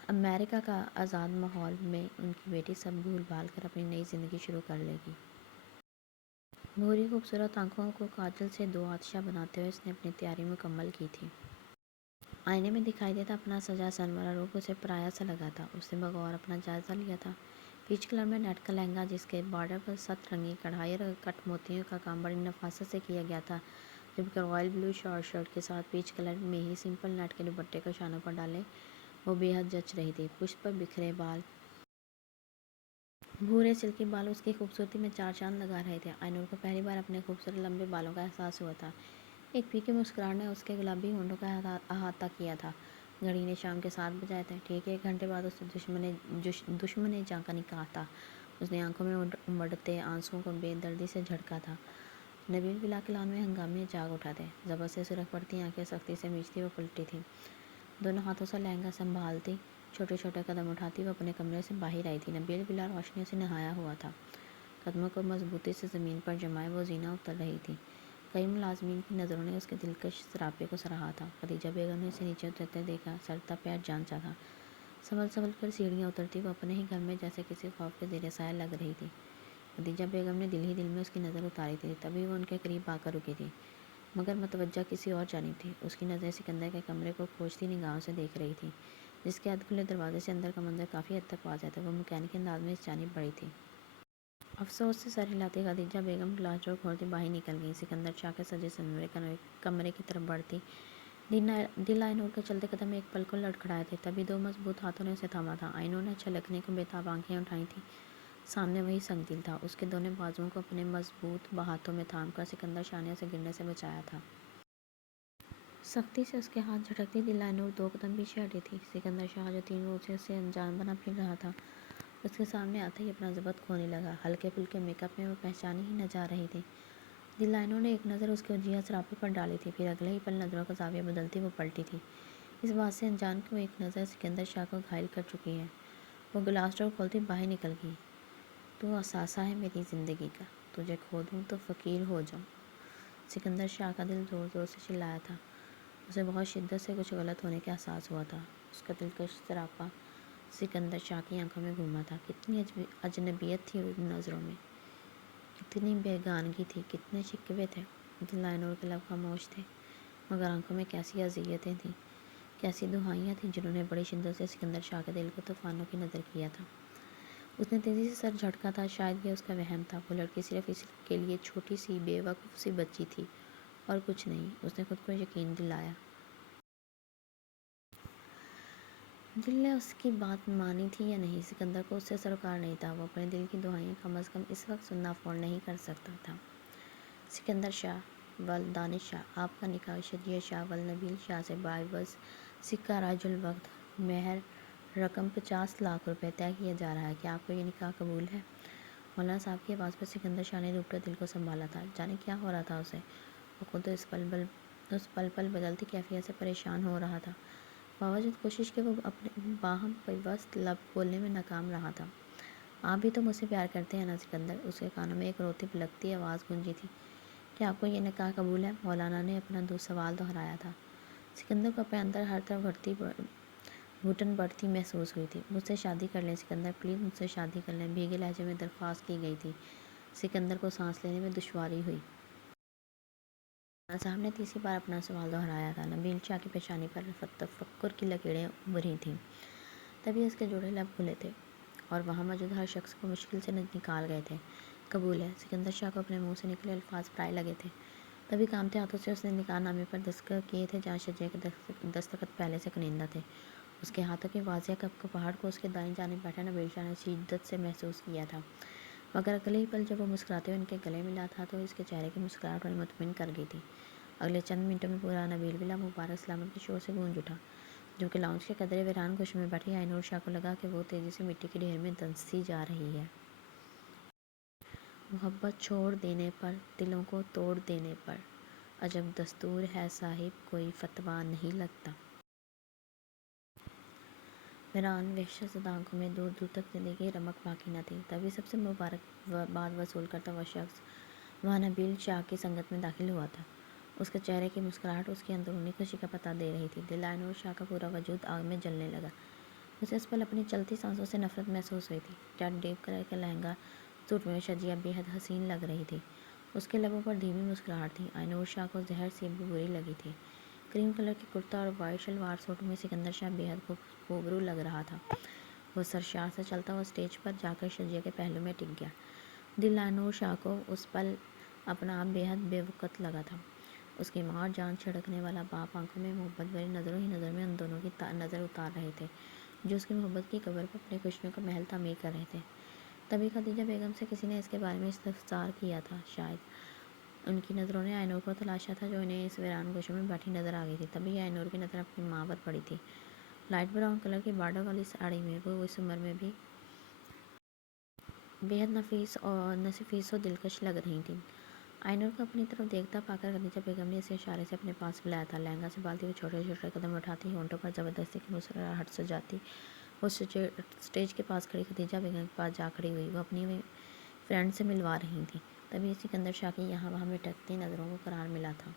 امریکہ کا آزاد ماحول میں ان کی بیٹی سب بھول بھال کر اپنی نئی زندگی شروع کر لے گی۔ بھوری خوبصورت آنکھوں کو کاجل سے دو آتشہ بناتے ہوئے اس نے اپنی تیاری مکمل کی تھی۔ آئینے میں دکھائی دیتا اپنا سجا سنورا روپ اسے پرایا سا لگا تھا۔ اس نے بغور اپنا جائزہ لیا تھا۔ پیچ کلر میں نیٹ کا لہنگا جس کے بارڈر پر 7 رنگی کڑھائی اور کٹ موتیوں کا کام بڑی نفاست سے کیا گیا تھا، جبکہ رائل بلو شارٹ شرٹ کے ساتھ پیچ کلر میں ہی سمپل نیٹ کے دوپٹے کو شانوں پر ڈالے وہ بے حد جچ رہی تھی۔ پشت پر بکھرے بال، بھورے سلکی بال اس کی خوبصورتی میں چار چاند لگا رہے تھے۔ آئینور کو پہلی بار اپنے خوبصورت لمبے بالوں کا احساس ہوا تھا۔ ایک پھیکی مسکراہٹ نے اس کے گلابی ہونٹوں کا احاطہ کیا تھا۔ گھڑی نے شام کے 7 بجائے تھے۔ ٹھیک 1 گھنٹے بعد اسے دشمن جاں کا نکاح تھا۔ اس نے آنکھوں میں امڑتے آنسوؤں کو بے دردی سے جھڑکا تھا۔ نبیل بلا کے لان میں ہنگامے جاگ اٹھا تھے۔ زبر سے سرخ پڑتی آنکھیں سختی سے میچتی وہ پلٹی تھی۔ دونوں ہاتھوں سے لہنگا سنبھالتی چھوٹے چھوٹے قدم اٹھاتی وہ اپنے کمرے سے باہر آئی تھی۔ نبیل بلا روشنیوں سے نہایا ہوا تھا۔ قدموں کو مضبوطی سے زمین پر جمائے وہ زینہ اتر رہی تھی۔ کئی ملازمین کی نظروں نے اس کے دلکش سراپے کو سراہا تھا۔ خدیجہ بیگم نے اسے نیچے اترتے دیکھا، سر تا پیر جانچا تھا۔ سنبھل سنبھل کر سیڑھیاں اترتی وہ اپنے ہی گھر میں جیسے کسی خوف کے زیر سایہ لگ رہی تھی۔ خدیجہ بیگم نے دل ہی دل میں اس کی نظر اتاری تھی، تبھی وہ ان کے قریب آ کر رکی تھی، مگر متوجہ کسی اور جانب تھی۔ اس کی نظریں سکندر کے کمرے کو کھوجتی نگاہوں سے دیکھ رہی تھی، جس کے ادھ کھلے دروازے سے اندر کا منظر کافی حد تک واضح تھا۔ وہ مکینکی انداز میں اس جانب بڑھی تھی۔ افسوس سے سر ہلاتی خدیجہ بیگم گلاس ڈور کھولتی باہر نکل گئی، سکندر شاہ کے سجے سنورے کمرے کی طرف بڑھتی۔ دل آئینور کے چلتے قدم ایک پل کو لڑکھڑائے تھے، تبھی 2 مضبوط ہاتھوں نے اسے تھاما تھا۔ آئینور نے چھلکنے کو بےتاب آنکھیں اٹھائی تھیں۔ سامنے وہی سنگ دل تھا۔ اس کے دونوں بازوؤں کو اپنے مضبوط ہاتھوں میں تھام کر سکندر شاہ نے اسے گرنے سے بچایا تھا۔ سختی سے اس کے ہاتھ جھٹکتی دل آئینور 2 قدم پیچھے ہٹی تھی۔ سکندر شاہ جو 3 روز سے اسے انجان بنا پھر رہا تھا، اس کے سامنے آتے ہی اپنا ضبط کھونے لگا۔ ہلکے پھلکے میک اپ میں وہ پہچانی ہی نہ جا رہی تھی۔ دل آئینور نے ایک نظر اس کے وجیہہ سراپے پر ڈالی تھی، پھر اگلے ہی پل نظروں کا زاویہ بدلتی وہ پلٹی تھی، اس بات سے انجان کہ وہ ایک نظر سکندر شاہ کو گھائل کر چکی ہے۔ وہ گلاس ڈور کھولتی باہر نکل گئی۔ تو اثاثہ ہے میری زندگی کا، تجھے کھو دوں تو فقیر ہو جاؤں۔ سکندر شاہ کا دل زور زور سے چلایا تھا۔ اسے بہت شدت سے کچھ غلط ہونے کا احساس ہوا تھا۔ اس کا دلکش سراپا سکندر شاہ کی آنکھوں میں گھوما تھا۔ کتنی اجنبیت تھی ان نظروں میں، کتنی بیگانگی تھی، کتنے شکوے تھے۔ دل آئینور کے لب خاموش تھے، مگر آنکھوں میں کیسی اذیتیں تھیں، کیسی دہائیاں تھیں جنہوں نے بڑی شدت سے سکندر شاہ کے دل کو طوفانوں کی نظر کیا تھا۔ اس نے تیزی سے سر جھٹکا تھا۔ شاید یہ اس کا وہم تھا۔ وہ لڑکی صرف اس کے لیے چھوٹی سی بے وقوف سی بچی تھی اور کچھ نہیں۔ اس نے خود کو یقین دلایا۔ دل نے اس کی بات مانی تھی یا نہیں، سکندر کو اس سے سروکار نہیں تھا۔ وہ اپنے دل کی دعائیں کم از کم اس وقت سننا افورڈ نہیں کر سکتا تھا۔ سکندر شاہ ول دانش شاہ، آپ کا نکاح شجیع شاہ ول نبیل شاہ سے بعوض سکہ رائج الوقت مہر رقم 50 لاکھ روپے طے کیا جا رہا ہے۔ کیا آپ کو یہ نکاح قبول ہے؟ مولانا صاحب کی آواز پر سکندر شاہ نے دوپٹے دل کو سنبھالا تھا۔ جانے کیا ہو رہا تھا اسے؟ وہ خود اس پل پل بدلتی کیفیت سے پریشان ہو رہا تھا، باوجود کوشش کے وہ اپنے باہم پیوست لب کھولنے میں ناکام رہا تھا۔ آپ بھی تو مجھ سے پیار کرتے ہیں نا سکندر؟ اس کے کانوں میں ایک روتی پلکتی آواز گونجی تھی۔ کیا آپ کو یہ نکاح قبول ہے؟ مولانا نے اپنا سوال دہرایا تھا۔ سکندر کو اپنے اندر ہر طرف گھٹن بڑھتی محسوس ہوئی تھی۔ مجھ سے شادی کر لیں سکندر، پلیز مجھ سے شادی کر لیں، بھیگے لہجے میں درخواست کی گئی تھی۔ سکندر کو سانس لینے میں دشواری ہوئی۔ مولانا صاحب نے تیسری بار اپنا سوال دہرایا تھا۔ نبیل شاہ کی پیشانی پر تفکر کی لکیریں ابھری تھیں، تبھی اس کے جوڑے لب کھلے تھے اور وہاں موجود ہر شخص کو مشکل سے نکال گئے تھے۔ قبول ہے۔ سکندر شاہ کو اپنے منہ سے نکلے الفاظ پرائے لگے تھے، تبھی کانپتے ہاتھوں سے اس نے نکاح نامے پر دستخط کیے تھے جہاں شجیع کے دستخط پہلے سے کنندہ تھے۔ اس کے ہاتھوں کی واضح کپکپاہٹ کو اس کے دائیں جانب بیٹھے نبیل شاہ نے شدت سے محسوس کیا تھا، مگر اگلے ہی پل جب وہ مسکراتے ہوئے ان کے گلے ملا تھا تو اس کے چہرے کی مسکراہٹ انہیں مطمئن کر گئی تھی۔ اگلے چند منٹوں میں پورا نبیل ولا مبارک سلامت کے شور سے گونج اٹھا، جبکہ لاؤنج کے قدرے ویران گوشے میں بیٹھی آئینور شاہ کو لگا کہ وہ تیزی سے مٹی کے ڈھیر میں دھنستی جا رہی ہے۔ محبت چھوڑ دینے پر، دلوں کو توڑ دینے پر، عجب دستور ہے صاحب کوئی فتویٰ نہیں لگتا۔ ویران وحشت زدہ آنکھوں میں دور دور تک زندگی کی رمق باقی نہ تھی۔ تبھی سب سے مبارکباد وصول کرتا ہوا شخص وہاں نبیل شاہ کی سنگت میں داخل ہوا تھا۔ اس کے چہرے کی مسکراہٹ اس کی اندرونی خوشی کا پتہ دے رہی تھی۔ دل آئینور شاہ کا پورا وجود آگ میں جلنے لگا۔ اسے اس پل اپنی چلتی سانسوں سے نفرت محسوس ہوئی تھی۔ جیٹ ڈیپ کلر کا لہنگا سوٹ میں شجیہ بے حد حسین لگ رہی تھی۔ اس کے لبوں پر دھیمی مسکراہٹ تھی۔ آئینور شاہ کو زہر سی بھی بری لگی تھی۔ کریم کلر کی کرتا اور وائٹ شلوار سوٹ میں سکندر شاہ بے حد خوبرو لگ رہا تھا۔ وہ سرشار سے چلتا ہوا اسٹیج پر جا کر شجیہ کے پہلو میں ٹک گیا۔ دل آئینور شاہ کو اس پل اپنا آپ بے حد بے وقت لگا تھا۔ اس کی ماں اور جان چھڑکنے والا باپ آنکھوں میں محبت بھری نظروں ہی نظر میں ان دونوں کی نظر اتار رہے تھے جو اس کی محبت کی قبر پر اپنی خوشیوں کا محل تعمیر کر رہے تھے۔ تبھی خدیجہ بیگم سے کسی نے اس کے بارے میں استفسار کیا تھا۔ شاید ان کی نظروں نے آئینور کو تلاشا تھا جو انہیں اس ویران گوشے میں بیٹھی نظر آ گئی تھی۔ تبھی آئینور کی نظر اپنی ماں پر پڑی تھی۔ لائٹ براؤن کلر کی بارڈر والی ساڑی میں وہ اس عمر میں بھی بے حد نفیس و دلکش لگ رہی تھیں۔ آئینور کو اپنی طرف دیکھتا پا کر خدیجہ بیگم نے اسے اشارے سے اپنے پاس بلایا تھا۔ لہنگا سنبھالتی ہوئی چھوٹے چھوٹے قدم اٹھاتی، ہونٹوں پر زبردستی کی مسکراہٹ سجاتی وہ اسٹیج کے پاس کھڑی خدیجہ بیگم کے پاس جا کھڑی ہوئی۔ وہ اپنی فرینڈ سے ملوا رہی تھیں۔ تبھی سکندر شاہ کی یہاں وہاں بھٹکتی نظروں کو قرار ملا تھا۔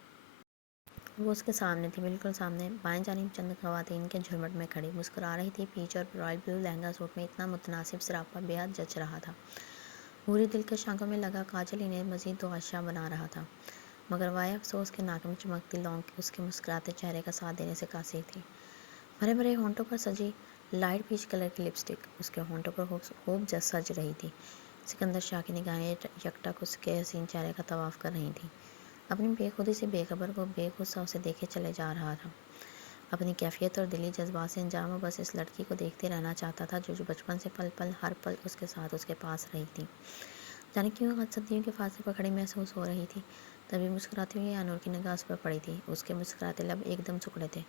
وہ اس کے سامنے تھی، بالکل سامنے، بائیں جانب چند خواتین کے جھرمٹ میں کھڑی مسکرا رہی تھی۔ پیچ اور رائل بلو لہنگا سوٹ میں اتنا متناسب سراپا بے حد جچ رہا تھا۔ بھوری دلکش آنکھوں میں لگا کاجل انہیں مزید دو بنا رہا تھا، مگر وائے افسوس کے ناک میں چمکتی لونگ اس کے مسکراتے چہرے کا ساتھ دینے سے قاصر تھی۔ بھرے بھرے ہونٹوں پر سجی لائٹ پیچ کلر کی لپسٹک اس کے ہونٹوں پر خوب سج رہی تھی۔ سکندر شاہ کی نگاہیں یکٹک اس کے حسین چہرے کا طواف کر رہی تھیں۔ اپنی بے خودی سے بے خبر وہ بے غصہ اسے دیکھے چلے جا رہا تھا۔ اپنی کیفیت اور دلی جذبات سے انجام وہ بس اس لڑکی کو دیکھتے رہنا چاہتا تھا جو بچپن سے پل پل ہر پل اس کے ساتھ اس کے پاس رہی تھی۔ جانے کیوں آج صدیوں کے فاصلے پر کھڑی محسوس ہو رہی تھی۔ تبھی مسکراتی ہوئی آئینور کی نگاہ اس پر پڑی تھی۔ اس کے مسکراتے لب ایک دم سکڑے تھے۔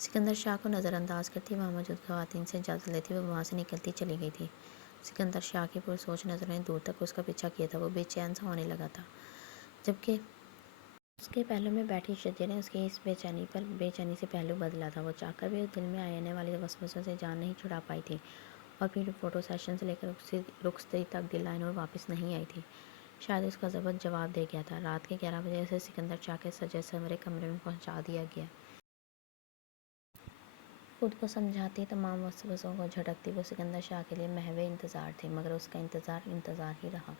سکندر شاہ کو نظر انداز کرتی وہاں موجود خواتین سے اجازت لیتی وہ وہاں سے نکلتی چلی گئی تھی۔ سکندر شاہ کی پرسوچ نظریں دور تک اس کا پیچھا کیے تھا۔ وہ بے چین سا ہونے لگا تھا، جبکہ اس کے پہلو میں بیٹھی شجیہ نے اس کی اس بے چینی سے پہلو بدلا تھا۔ وہ چاہ کر بھی اس دل میں آنے والی وسوسوں سے جان نہیں چھڑا پائی تھی، اور پھر فوٹو سیشن سے لے کر رخصتی تک دل آئینور واپس نہیں آئی تھی۔ شاید اس کا ضبط جواب دے گیا تھا۔ رات کے 11 بجے اسے سکندر شاہ کے سجے سنورے کمرے میں پہنچا دیا گیا۔ خود کو سمجھاتی تمام وسوسوں کو جھٹکتی وہ سکندر شاہ کے لیے محو انتظار تھی، مگر اس کا انتظار ہی رہا۔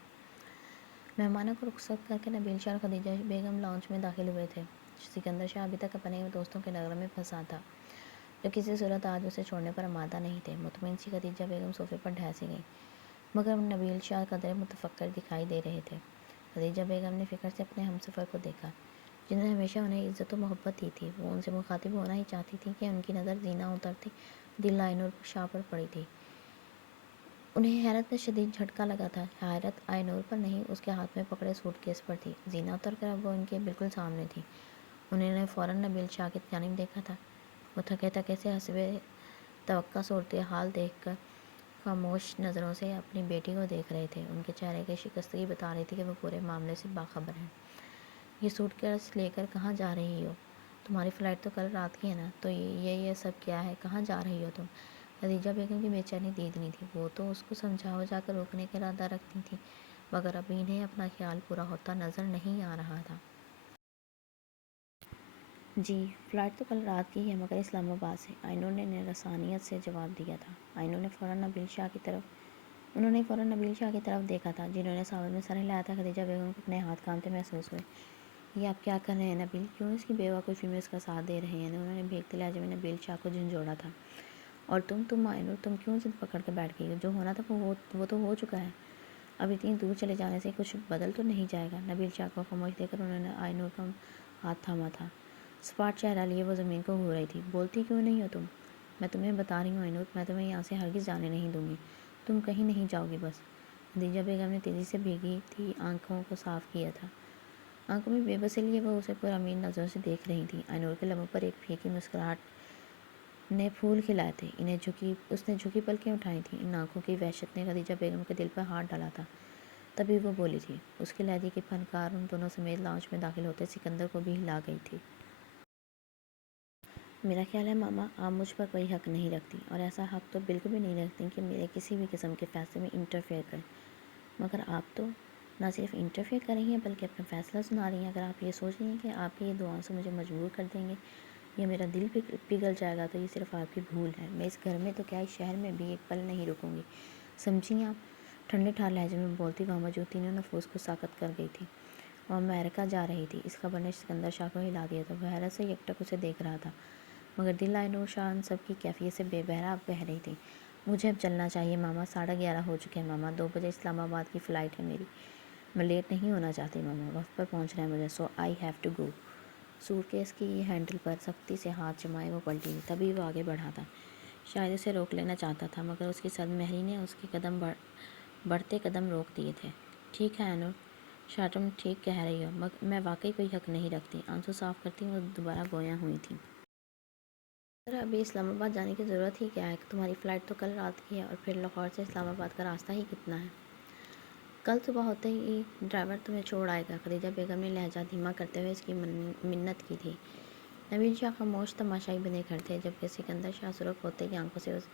مہمانوں کو رخصت کر کے نبیل شاہ اور خدیجہ بیگم لاؤنج میں داخل ہوئے تھے۔ سکندر شاہ ابھی تک اپنے دوستوں کے نغمے میں پھنسا تھا جو کسی صورت آج اسے چھوڑنے پر آمادہ نہیں تھے۔ مطمئن سی خدیجہ بیگم صوفے پر ڈھیسی گئیں، مگر نبیل شاہ قدرے متفکر دکھائی دے رہے تھے۔ خدیجہ بیگم نے فکر سے اپنے ہمسفر کو دیکھا جنہوں نے ہمیشہ انہیں عزت و محبت دی تھی۔ وہ ان سے مخاطب ہونا ہی چاہتی تھی کہ ان کی نظر زینہ اترتی دل آئینور شاہ پر پڑی تھی۔ انہیں حیرت کا شدید جھٹکا لگا تھا۔ حیرت آئینور پر نہیں، اس کے ہاتھ میں پکڑے سوٹ کیس پر تھی۔ زینہ اتر کر اب وہ ان کے بالکل سامنے تھی۔ انہوں نے فوراً نبیل شاہ کی جانب دیکھا تھا۔ وہ تھکے تھکے سے حسب توقع صورتحال دیکھ کر خاموش نظروں سے اپنی بیٹی کو دیکھ رہے تھے۔ ان کے چہرے کی شکستگی بتا رہی تھی کہ وہ پورے معاملے سے باخبر ہیں۔ یہ سوٹ کیس لے کر کہاں جا رہی ہو؟ تمہاری فلائٹ تو کل رات کی ہے نا؟ تو یہ سب کیا ہے؟ کہاں جا رہی ہو تم؟ خدیجہ بیگم کی بے چینی دیدنی تھی۔ وہ تو اس کو سمجھا بجھا کر روکنے کا ارادہ رکھتی تھیں، مگر اب انہیں اپنا خیال پورا ہوتا نظر نہیں آ رہا تھا۔ جی فلائٹ تو کل رات کی ہی ہے، مگر اسلام آباد سے، آئینور نے رسانیت سے جواب دیا تھا۔ انہوں نے فوراً نبیل شاہ کی طرف دیکھا تھا جنہوں نے ساوت میں سر ہلایا تھا۔ خدیجہ بیگم کو اپنے ہاتھ کانپتے محسوس ہوئے۔ یہ آپ کیا کر رہے ہیں نبیل؟ کیوں اس کی بے وقوفی میں اس کا ساتھ دے رہے ہیں؟ انہوں نے بھیگتے لہجے میں نبیل شاہ کو جھنجھوڑا تھا۔ اور تم آئینور، تم کیوں ضد پکڑ کے بیٹھ گئی ہو؟ جو ہونا تھا وہ تو ہو چکا ہے۔ اب اتنی دور چلے جانے سے کچھ بدل تو نہیں جائے گا؟ نبیل شاہ کو خاموش دیکھ کر انہوں نے آئینور کا ہاتھ تھاما تھا۔ سپاٹ چہرہ لیے وہ زمین کو گھو رہی تھی۔ بولتی کیوں نہیں ہو تم؟ میں تمہیں بتا رہی ہوں آئینور، میں تمہیں یہاں سے ہرگز جانے نہیں دوں گی۔ تم کہیں نہیں جاؤ گی بس۔ خدیجہ بیگم نے تیزی سے بھیگی تھی آنکھوں کو صاف کیا تھا۔ آنکھوں میں بے بسی لیے وہ اسے پرامید نظروں سے دیکھ رہی تھی۔ آئینور کے لبوں پر ایک پھیکی مسکراہٹ نے پھول کھلائے تھے۔ اس نے جھکی پلکیں اٹھائی تھیں۔ ان آنکھوں کی وحشت نے خدیجہ بیگم کے دل پر ہاتھ ڈالا تھا۔ تبھی وہ بولی تھی۔ اس کے لہجے کی پھنکار ان دونوں سمیت لاؤنج میں داخل ہوتے سکندر کو بھی ہلا گئی تھی۔ میرا خیال ہے ماما، آپ مجھ پر کوئی حق نہیں رکھتی، اور ایسا حق تو بالکل بھی نہیں رکھتی کہ میرے کسی بھی قسم کے فیصلے میں انٹرفیئر کریں۔ مگر آپ تو نہ صرف انٹرفیئر کر رہی ہیں بلکہ اپنا فیصلہ سنا رہی ہیں۔ اگر آپ یہ سوچ رہی ہیں کہ آپ کی یہ دعاؤں سے مجھے مجبور کر دیں گے یہ میرا دل پگھل جائے گا تو یہ صرف آپ کی بھول ہے. میں اس گھر میں تو کیا اس شہر میں بھی ایک پل نہیں رکوں گی. سمجھی آپ؟ ٹھنڈے ٹھار لہجے میں بولتی وہ جو تینوں نفوس کو ساکت کر گئی تھی. وہ امریکہ جا رہی تھی. اس خبر نے سکندر شاہ کو ہلا دیا تھا. وہ حیرت سے یکٹک اسے دیکھ رہا تھا، مگر دل آئینور شاہ ان سب کی کیفیت سے بے بہرا کہہ رہی تھی. مجھے اب چلنا چاہیے ماما. 11:30 ہو چکے ہیں ماما. 2 بجے اسلام آباد کی فلائٹ ہے میری. میں لیٹ نہیں ہونا چاہتی ماما. وقت پر پہنچنا ہے مجھے. So I have to go. Suitcase کی ہینڈل پر سختی سے ہاتھ جمائے وہ پلٹی ہوئی. تبھی وہ آگے بڑھا تھا. شاید اسے روک لینا چاہتا تھا، مگر اس کی صد مہری نے اس کے قدم بڑھتے قدم روک دیے تھے. ٹھیک ہے اینور شاہ، تم ٹھیک کہہ رہی ہو. میں واقعی کوئی حق نہیں رکھتی. آنسو صاف کرتی وہ دوبارہ گویا ہوئی تھی. ذرا ابھی اسلام آباد جانے کی ضرورت ہی کیا ہے؟ تمہاری فلائٹ تو کل رات کی ہے، اور پھر لاہور سے اسلام آباد کا راستہ ہی کتنا ہے؟ کل صبح ہوتے ہی ڈرائیور تمہیں چھوڑ آئے گا. خدیجہ بیگم نے لہجہ دھیما کرتے ہوئے اس کی منت کی تھی. نویل شاہ خاموش تماشائی بنے کھڑے تھے، جبکہ سکندر شاہ سرخ ہوتے کی آنکھوں سے اس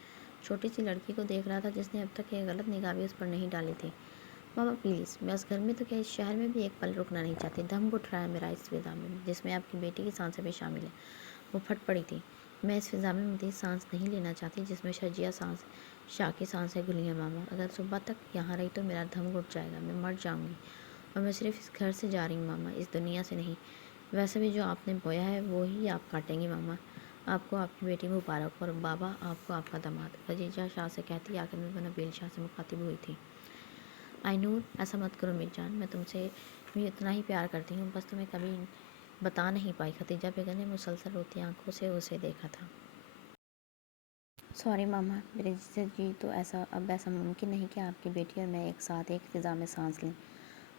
چھوٹی سی لڑکی کو دیکھ رہا تھا جس نے اب تک ایک غلط نگاہ بھی اس پر نہیں ڈالی تھی. ماما پلیز، میں اس گھر میں تو کیا اس شہر میں بھی ایک پل رکنا نہیں چاہتی. دم گھٹ رہا ہے میرا اس فضا میں، جس میں آپ کی بیٹی کی سانسیں بھی شامل ہیں. وہ پھٹ پڑی تھی. میں اس فضا میں مزید سانس نہیں لینا چاہتی جس میں شجیہ شاہ کی سانسیں گھلی ہیں. ماما اگر صبح تک یہاں رہی تو میرا دم گھٹ جائے گا. میں مر جاؤں گی. اور میں صرف اس گھر سے جا رہی ہوں ماما، اس دنیا سے نہیں. ویسے بھی جو آپ نے بویا ہے وہی آپ کاٹیں گی. ماما آپ کو آپ کی بیٹی مبارک، اور بابا آپ کو آپ کا داماد. خدیجہ شاہ سے کہتی آخر میں وہ نبیل شاہ سے مخاطب ہوئی تھی. آئینور ایسا مت کرو میری جان، میں تم سے بھی اتنا ہی پیار کرتی ہوں، بس تمہیں کبھی بتا نہیں پائی. خدیجہ بیگم نے مسلسل روتی آنکھوں سے اسے دیکھا تھا. سوری ماما، میرے جی تو اب ایسا ممکن نہیں کہ آپ کی بیٹی اور میں ایک ساتھ ایک فضا میں سانس لیں.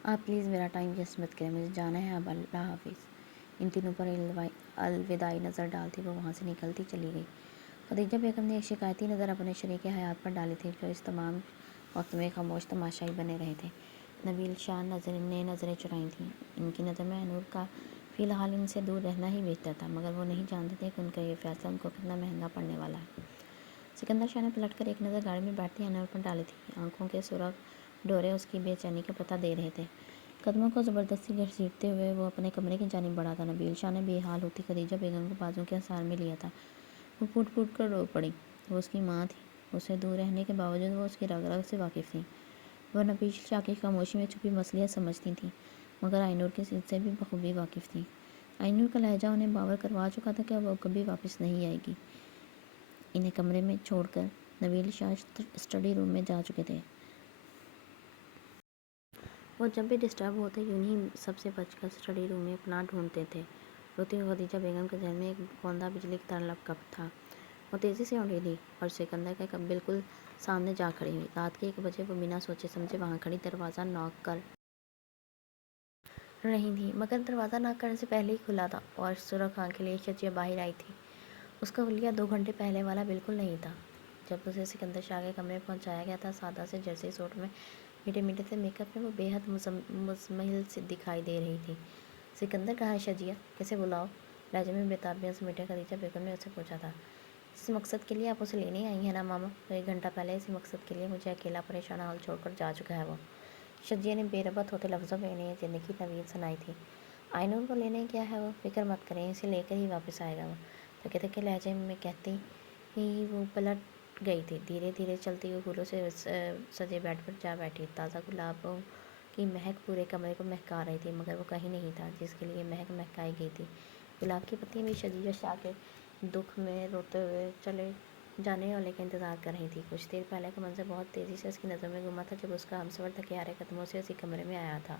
آپ پلیز میرا ٹائم ویسٹ مت کریں، مجھے جانا ہے اب. اللہ حافظ. ان تینوں پر الوداعی نظر ڈالتی وہ وہاں سے نکلتی چلی گئی. خدیجہ بیگم نے ایک شکایتی نظر اپنے شریک حیات پر ڈالی تھی، جو اس تمام وقت میں خاموش تماشائی بنے رہے تھے. نبیل شاہ نے نظریں چرائیں تھیں. ان کی نظر میں اینور کا فی الحال ان سے دور رہنا ہی بہتر تھا، مگر وہ نہیں جانتے تھے کہ ان کا یہ فیصلہ ان کو کتنا مہنگا پڑنے والا ہے. سکندر شاہ نے پلٹ کر ایک نظر گاڑی میں بیٹھتے اینور پر ڈالی تھی. آنکھوں کے سرخ ڈورے اس کی بے چینی کا پتہ دے رہے تھے. قدموں کو زبردستی گھسیٹتے ہوئے وہ اپنے کمرے کی جانب بڑھا تھا. نبیل شاہ نے بے حال ہوتی خدیجہ بیگم کو بازو کے حصار میں لیا تھا. وہ پھوٹ پھوٹ کر رو پڑی. وہ اس کی ماں تھی. اسے دور رہنے کے باوجود وہ اس کی رگ رگ سے واقف تھیں. وہ نبیل شاہ کی خاموشی میں چھپی مصلحت سمجھتی تھیں، مگر آئینور کی ضد سے بھی بخوبی واقف تھیں. آئینور کا لہجہ انہیں باور کروا چکا تھا کہ وہ کبھی واپس نہیں آئے گی. انہیں کمرے میں چھوڑ کر نبیل شاہ اسٹڈی روم میں جا چکے تھے. وہ جب بھی ڈسٹرب ہوتے یوں ہی سب سے بچ کر اسٹڈی روم میں پناہ ڈھونڈتے تھے. روتی ہوئی خدیجہ بیگم کے ذہن میں ایک بوندا بجلی کی طرح لپکا تھا. وہ تیزی سے اٹھی تھی اور سکندر کے بالکل سامنے جا کھڑی ہوئی. رات کے 1 بجے وہ بنا سوچے سمجھے وہاں کھڑی دروازہ ناک کر رہی تھی، مگر دروازہ ناک کرنے سے پہلے ہی کھلا تھا اور سرخ آنکھیں لیے شجیہ باہر آئی تھی. اس کا حلیہ 2 گھنٹے پہلے والا بالکل نہیں تھا جب اسے سکندر شاہ کے کمرے میں پہنچایا گیا تھا. سادہ سے جرسی سوٹ میں میٹھے میٹھے سے میک اپ میں وہ بے حد مزمحل سے دکھائی دے رہی تھی. سکندر کہاں ہے شجیہ؟ کیسے بلاؤ؟ لہجے میں بےتابیاں سمیٹے خدیجہ بیگم نے اسے پوچھا تھا. اس مقصد کے لیے آپ اسے لینے آئی ہیں نا ماما؟ تو 1 گھنٹہ پہلے اسی مقصد کے لیے مجھے اکیلا پریشان حال چھوڑ کر جا چکا ہے وہ. شجیہ نے بے ربط ہوتے لفظوں میں انہیں یہ زندگی طویل سنائی تھی. آئینور کو لینے گیا ہے وہ، فکر مت کریں، اسے لے کر ہی واپس آئے گا وہ. تھکے تھکے لہجے میں کہتی ہی وہ پلٹ گئی تھی. دھیرے دھیرے چلتی ہوئی پھولوں سے سجے بیڈ پر جا بیٹھی. تازہ گلابوں کی مہک پورے کمرے کو مہکا رہی تھی، مگر وہ کہیں نہیں تھا جس کے لیے مہک مہکائی گئی تھی. گلاب کی پتیاں بھی شجیہ شاہ کے دکھ میں روتے ہوئے چلے جانے والے کا انتظار کر رہی تھی. کچھ دیر پہلے کا منظر بہت تیزی سے اس کی نظروں میں گھوما تھا جب اس کا ہمسفر تھکے ہارے قدموں سے اسی کمرے میں آیا تھا.